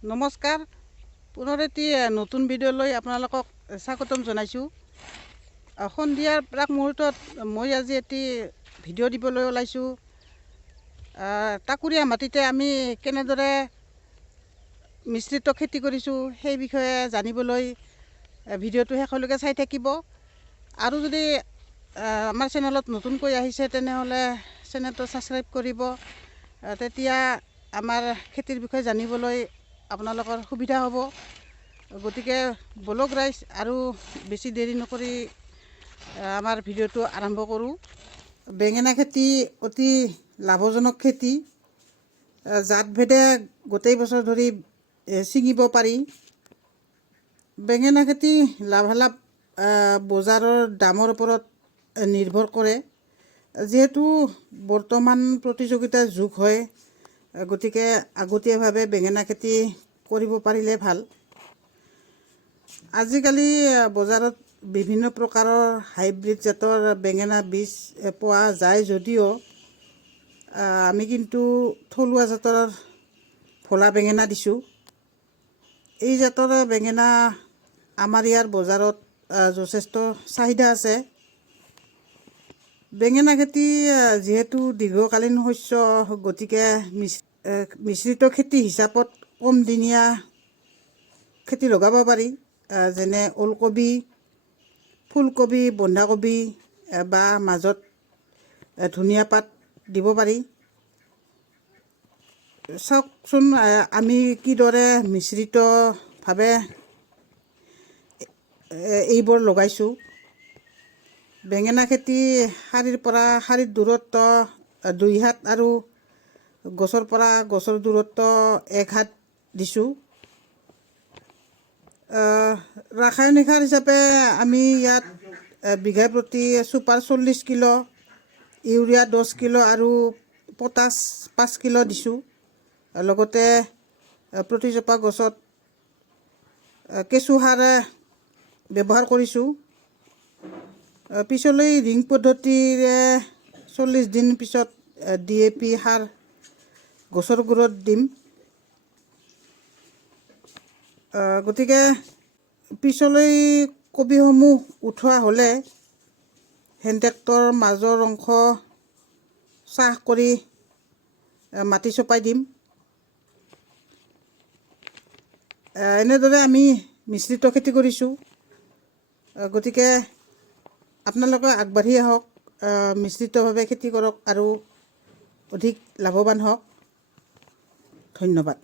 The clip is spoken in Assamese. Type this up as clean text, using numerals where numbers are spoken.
নমস্কাৰ পুনৰ এটি নতুন ভিডিঅ'লৈ আপোনালোকক স্বাগতম জনাইছোঁ। সন্ধিয়াৰ প্ৰাক মুহূৰ্তত মই আজি এটি ভিডিঅ' দিবলৈ ওলাইছোঁ। তাকুৰীয়া মাটিতে আমি কেনেদৰে মিশ্ৰিত খেতি কৰিছোঁ সেই বিষয়ে জানিবলৈ ভিডিঅ'টো শেষলৈকে চাই থাকিব। আৰু যদি আমাৰ চেনেলত নতুনকৈ আহিছে তেনেহ'লে চেনেলটো ছাবস্ক্ৰাইব কৰিব। তেতিয়া আমাৰ খেতিৰ বিষয়ে জানিবলৈ আপোনালোকৰ সুবিধা হ'ব। গতিকে বলক ৰাইজ আৰু বেছি দেৰি নকৰি আমাৰ ভিডিঅ'টো আৰম্ভ কৰোঁ। বেঙেনা খেতি অতি লাভজনক খেতি। জাতভেদে গোটেই বছৰ ধৰি ছিঙিব পাৰি। বেঙেনা খেতি লাভালাভ বজাৰৰ দামৰ ওপৰত নিৰ্ভৰ কৰে। যিহেতু বৰ্তমান প্ৰতিযোগিতাৰ যুগ হয়, গতিকে আগতীয়াভাৱে বেঙেনা খেতি কৰিব পাৰিলে ভাল। আজিকালি বজাৰত বিভিন্ন প্ৰকাৰৰ হাইব্ৰিড জাতৰ বেঙেনা বীজ পোৱা যায় যদিও আমি কিন্তু থলুৱা জাতৰ ভোলা বেঙেনা দিছোঁ। এই জাতৰ বেঙেনা আমাৰ ইয়াৰ বজাৰত যথেষ্ট চাহিদা আছে। বেঙেনা খেতি যিহেতু দীৰ্ঘকালীন শস্য, গতিকে মিশ্ৰিত খেতি হিচাপত কমদিনীয়া খেতি লগাব পাৰি। যেনে ওলকবি, ফুলকবি, বন্ধাকবি বা মাজত ধনিয়া পাত দিব পাৰি। চাওকচোন আমি কিদৰে মিশ্ৰিতভাৱে এইবোৰ লগাইছোঁ। বেঙেনা খেতি শাৰীৰ পৰা শাৰীৰ দূৰত্ব 2 হাত আৰু গছৰ পৰা গছৰ দূৰত্ব 1 হাত দিছোঁ। ৰাসায়নিক সাৰ হিচাপে আমি ইয়াত বিঘা প্ৰতি ছুপাৰ 40 কিলো, ইউৰিয়া 10 কিলো আৰু পটাছ 5 কিলো দিছোঁ। লগতে প্ৰতিজোপা গছত কেঁচু সাৰ ব্যৱহাৰ কৰিছোঁ। পিছলৈ ৰিং পদ্ধতিৰে 40 দিন পিছত DAP সাৰ গছৰ গুৰিত দিম। গতিকে পিছলৈ কবিসমূহ উঠোৱা হ'লে হেণ্ড ট্ৰেক্টৰৰ মাজৰ অংশ চাহ কৰি মাটি চপাই দিম। এনেদৰে আমি মিশ্ৰিত খেতি কৰিছোঁ। গতিকে আপোনালোকে আগবাঢ়ি আহক, মিশ্ৰিতভাৱে খেতি কৰক আৰু অধিক লাভৱান হওক। ধন্যবাদ।